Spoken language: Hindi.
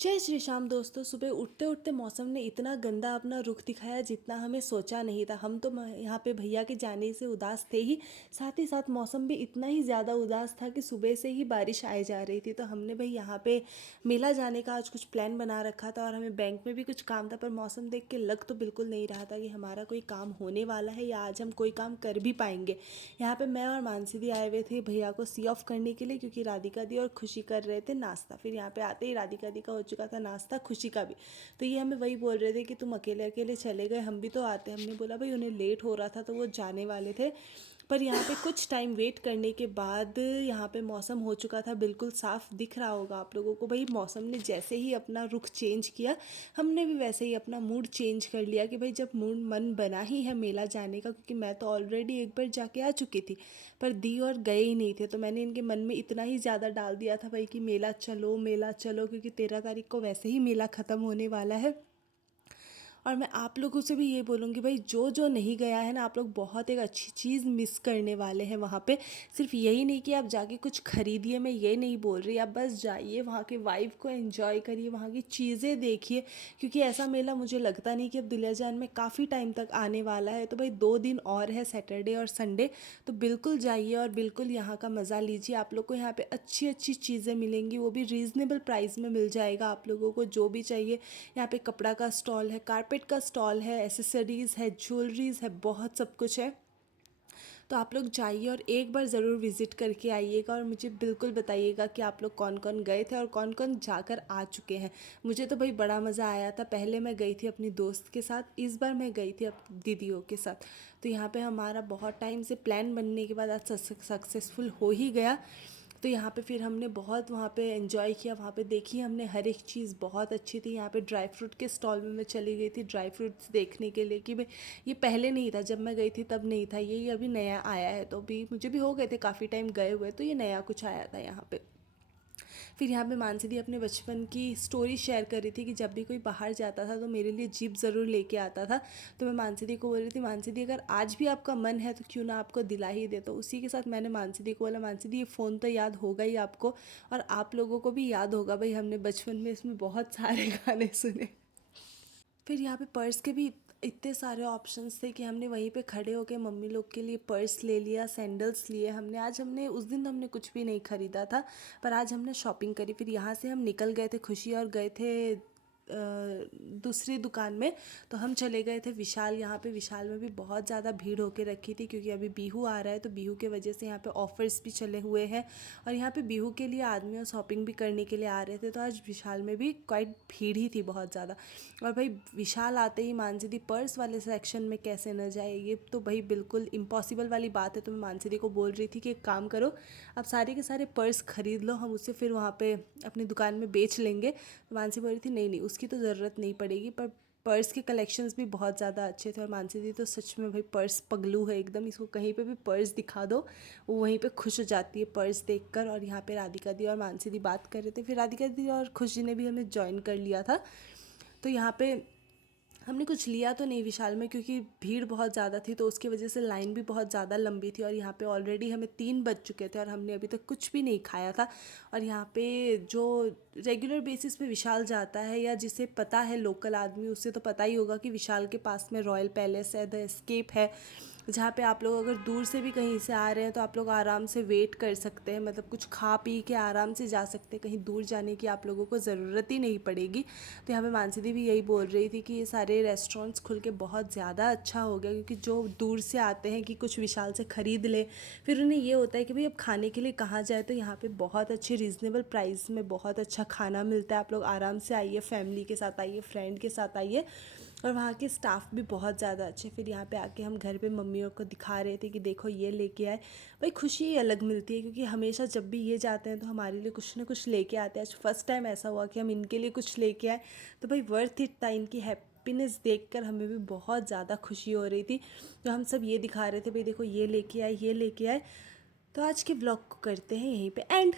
जय श्री श्याम दोस्तों। सुबह उठते उठते मौसम ने इतना गंदा अपना रुख दिखाया जितना हमें सोचा नहीं था। हम तो यहाँ पे भैया के जाने से उदास थे ही, साथ ही साथ मौसम भी इतना ही ज़्यादा उदास था कि सुबह से ही बारिश आए जा रही थी। तो हमने भाई यहाँ पे मेला जाने का आज कुछ प्लान बना रखा था और हमें बैंक में भी कुछ काम था, पर मौसम देख के लग तो बिल्कुल नहीं रहा था कि हमारा कोई काम होने वाला है या आज हम कोई काम कर भी पाएंगे। यहाँ पर मैं और मानसी दी आए हुए थे भैया को सी ऑफ करने के लिए, क्योंकि राधिका दी और खुशी कर रहे थे नाश्ता। फिर यहाँ पे आते ही राधिका दी का हो चुका था नाश्ता, खुशी का भी। तो ये हमें वही बोल रहे थे कि तुम अकेले अकेले चले गए, हम भी तो आते। हमने बोला भाई उन्हें लेट हो रहा था तो वो जाने वाले थे, पर यहाँ पे कुछ टाइम वेट करने के बाद यहाँ पे मौसम हो चुका था बिल्कुल साफ़। दिख रहा होगा आप लोगों को, भाई मौसम ने जैसे ही अपना रुख चेंज किया, हमने भी वैसे ही अपना मूड चेंज कर लिया कि भाई जब मूड मन बना ही है मेला जाने का, क्योंकि मैं तो ऑलरेडी एक बार जाके आ चुकी थी, पर दी और गए ही नहीं थे। तो मैंने इनके मन में इतना ही ज़्यादा डाल दिया था भाई कि मेला चलो मेला चलो, क्योंकि 13 तारीख को वैसे ही मेला ख़त्म होने वाला है। और मैं आप लोगों से भी ये बोलूँगी भाई जो जो नहीं गया है ना, आप लोग बहुत एक अच्छी चीज़ मिस करने वाले हैं वहाँ पे। सिर्फ यही नहीं कि आप जाके कुछ खरीदिए, मैं ये नहीं बोल रही, आप बस जाइए वहाँ के वाइब को एंजॉय करिए, वहाँ की चीज़ें देखिए, क्योंकि ऐसा मेला मुझे लगता नहीं कि अब दुलियाजान में काफ़ी टाइम तक आने वाला है। तो भाई 2 दिन और है, सैटरडे और संडे, तो बिल्कुल जाइए और बिल्कुल यहाँ का मज़ा लीजिए। आप लोग को यहाँ पे अच्छी अच्छी चीज़ें मिलेंगी, वो भी रीज़नेबल प्राइस में मिल जाएगा। आप लोगों को जो भी चाहिए, यहाँ पे कपड़ा का स्टॉल है, कारपेट का स्टॉल है, एसेसरीज़ है, ज्वेलरीज़ है, बहुत सब कुछ है। तो आप लोग जाइए और एक बार ज़रूर विज़िट करके आइएगा और मुझे बिल्कुल बताइएगा कि आप लोग कौन कौन गए थे और कौन कौन जाकर आ चुके हैं। मुझे तो भाई बड़ा मज़ा आया था। पहले मैं गई थी अपनी दोस्त के साथ, इस बार मैं गई थी अपनी दीदियों के साथ। तो यहाँ पे हमारा बहुत टाइम से प्लान बनने के बाद आज सक्सेसफुल हो ही गया। तो यहाँ पे फिर हमने बहुत वहाँ पे एंजॉय किया, वहाँ पे देखी हमने हर एक चीज़ बहुत अच्छी थी। यहाँ पे ड्राई फ्रूट के स्टॉल में मैं चली गई थी ड्राई फ्रूट्स देखने के लिए, कि भाई ये पहले नहीं था, जब मैं गई थी तब नहीं था, ये अभी नया आया है। तो अभी मुझे भी हो गए थे काफ़ी टाइम गए हुए, तो ये नया कुछ आया था यहाँ पे। फिर यहाँ पे मानसी दी अपने बचपन की स्टोरी शेयर कर रही थी कि जब भी कोई बाहर जाता था तो मेरे लिए जीप ज़रूर लेके आता था। तो मैं मानसी दी को बोल रही थी, मानसी दी अगर आज भी आपका मन है तो क्यों ना आपको दिला ही दे। तो उसी के साथ मैंने मानसी दी को बोला, मानसी दी ये फ़ोन तो याद होगा ही आपको, और आप लोगों को भी याद होगा, भाई हमने बचपन में इसमें बहुत सारे गाने सुने। फिर यहाँ पे पर्स के भी इतने सारे ऑप्शंस थे कि हमने वहीं पे खड़े होके मम्मी लोग के लिए पर्स ले लिया, सैंडल्स लिए हमने। आज हमने उस दिन तो हमने कुछ भी नहीं ख़रीदा था, पर आज हमने शॉपिंग करी। फिर यहाँ से हम निकल गए थे खुशी और गए थे दूसरी दुकान में। तो हम चले गए थे विशाल। यहाँ पे विशाल में भी बहुत ज़्यादा भीड़ होके रखी थी, क्योंकि अभी बिहू आ रहा है, तो बिहू के वजह से यहाँ पे ऑफ़र्स भी चले हुए हैं। और यहाँ पे बिहू के लिए आदमी और शॉपिंग भी करने के लिए आ रहे थे, तो आज विशाल में भी क्वाइट भीड़ ही थी बहुत ज़्यादा। और भाई विशाल आते ही मानसी दी पर्स वाले सेक्शन में कैसे न जाए, ये तो भाई बिल्कुल इम्पॉसिबल वाली बात है। तो मैं मानसी दी को बोल रही थी कि एक काम करो, आप सारे के सारे पर्स ख़रीद लो, हम उससे फिर वहाँ पे अपनी दुकान में बेच लेंगे। तो मानसी बोल रही थी नहीं नहीं, उसकी तो ज़रूरत नहीं पड़ेगी, पर पर्स के कलेक्शंस भी बहुत ज़्यादा अच्छे थे। और मानसी दी तो सच में भाई पर्स पगलू है एकदम, इसको कहीं पे भी पर्स दिखा दो वो वहीं पे खुश हो जाती है पर्स देखकर। और यहाँ पे राधिका दी और मानसी दी बात कर रहे थे, फिर राधिका दी और खुशी ने भी हमें ज्वाइन कर लिया था। तो यहाँ पे हमने कुछ लिया तो नहीं विशाल में, क्योंकि भीड़ बहुत ज़्यादा थी, तो उसकी वजह से लाइन भी बहुत ज़्यादा लंबी थी। और यहाँ पे ऑलरेडी हमें 3 बज चुके थे और हमने अभी तक कुछ भी नहीं खाया था। और यहाँ पे जो रेगुलर बेसिस पे विशाल जाता है, या जिसे पता है लोकल आदमी, उससे तो पता ही होगा कि विशाल के पास में रॉयल पैलेस है, द एस्केप है, जहाँ पे आप लोग अगर दूर से भी कहीं से आ रहे हैं तो आप लोग आराम से वेट कर सकते हैं, मतलब कुछ खा पी के आराम से जा सकते हैं, कहीं दूर जाने की आप लोगों को ज़रूरत ही नहीं पड़ेगी। तो यहाँ पे मानसी दी भी यही बोल रही थी कि ये सारे रेस्टोरेंट्स खुल के बहुत ज़्यादा अच्छा हो गया, क्योंकि जो दूर से आते हैं कि कुछ विशाल से ख़रीद ले, फिर उन्हें ये होता है कि भाई अब खाने के लिए कहाँ जाए, तो यहाँ पे बहुत अच्छी रीज़नेबल प्राइस में बहुत अच्छा खाना मिलता है। आप लोग आराम से आइए, फैमिली के साथ आइए, फ्रेंड के साथ आइए। और वहाँ के स्टाफ भी बहुत ज़्यादा अच्छे। फिर यहाँ पे आके हम घर पे मम्मियों को दिखा रहे थे कि देखो ये लेके आए। भाई खुशी ही अलग मिलती है, क्योंकि हमेशा जब भी ये जाते हैं तो हमारे लिए कुछ ना कुछ लेके आते हैं। आज फर्स्ट टाइम ऐसा हुआ कि हम इनके लिए कुछ लेके आए, तो भाई वर्थ इट था। इनकी हैप्पीनेस देखकर हमें भी बहुत ज़्यादा खुशी हो रही थी। तो हम सब ये दिखा रहे थे, भाई देखो ये लेके आए, ये लेके आए। तो आज के ब्लॉग को करते हैं यहीं पे एंड।